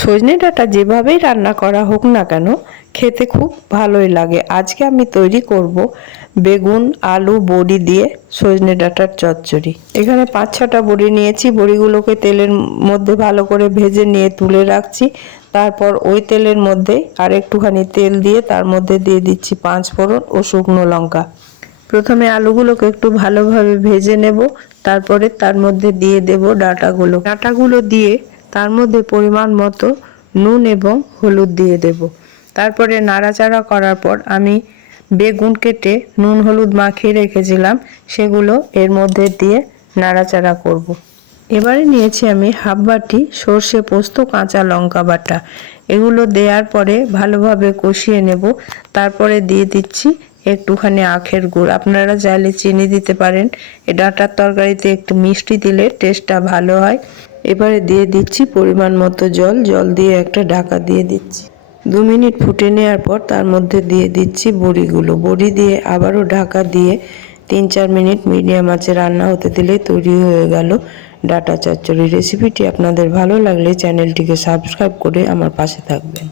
সজনে ডাঁটা যেভাবেই রান্না করা হোক না কেন খেতে খুব ভালোই লাগে। আজকে আমি তৈরি করব বেগুন আলু বড়ি দিয়ে সজনে ডাঁটার চচ্চড়ি। এখানে 5-6টা বড়ি নিয়েছি। বড়িগুলোকে তেলের মধ্যে ভালো করে ভেজে নিয়ে তুলে রাখছি। তারপর ওই তেলের মধ্যে আর একটুখানি তেল দিয়ে তার মধ্যে দিয়ে দিচ্ছি 5 ফোড়ন ও শুকনো লঙ্কা। প্রথমে আলুগুলোকে একটু ভালোভাবে ভেজে নেব, তারপরে তার মধ্যে দিয়ে দেব ডাঁটাগুলো দিয়ে তার মধ্যে পরিমাণ মতো নুন এবং হলুদ দিয়ে দেব। তারপরে নাড়াচাড়া করার পর আমি বেগুন কেটে নুন হলুদ মাখিয়ে রেখেছিলাম সেগুলো এর মধ্যে দিয়ে নাড়াচাড়া করব। এবারে নিয়েছি আমি হাফ বাটি সর্ষে পোস্ত কাঁচা লঙ্কা বাটা। এগুলো দেওয়ার পরে ভালোভাবে কষিয়ে নেব। তারপরে দিয়ে দিচ্ছি একটুখানি আখের গুড়, আপনারা চাইলে চিনি দিতে পারেন। এই ডাঁটার তরকারিতে একটু মিষ্টি দিলে টেস্টটা ভালো হয়। এবারে দিয়ে দিচ্ছি পরিমাণ মতো জল দিয়ে একটা ঢাকা দিয়ে দিচ্ছি। 2 মিনিট ফুটে নেওয়ার পর তার মধ্যে দিয়ে দিচ্ছি বড়ি দিয়ে আবারও ঢাকা দিয়ে 3-4 মিনিট মিডিয়াম আঁচে রান্না হতে দিলে তৈরি হয়ে গেল ডাঁটা চচ্চড়ি। রেসিপিটি আপনাদের ভালো লাগলে চ্যানেলটিকে সাবস্ক্রাইব করে আমার পাশে থাকবেন।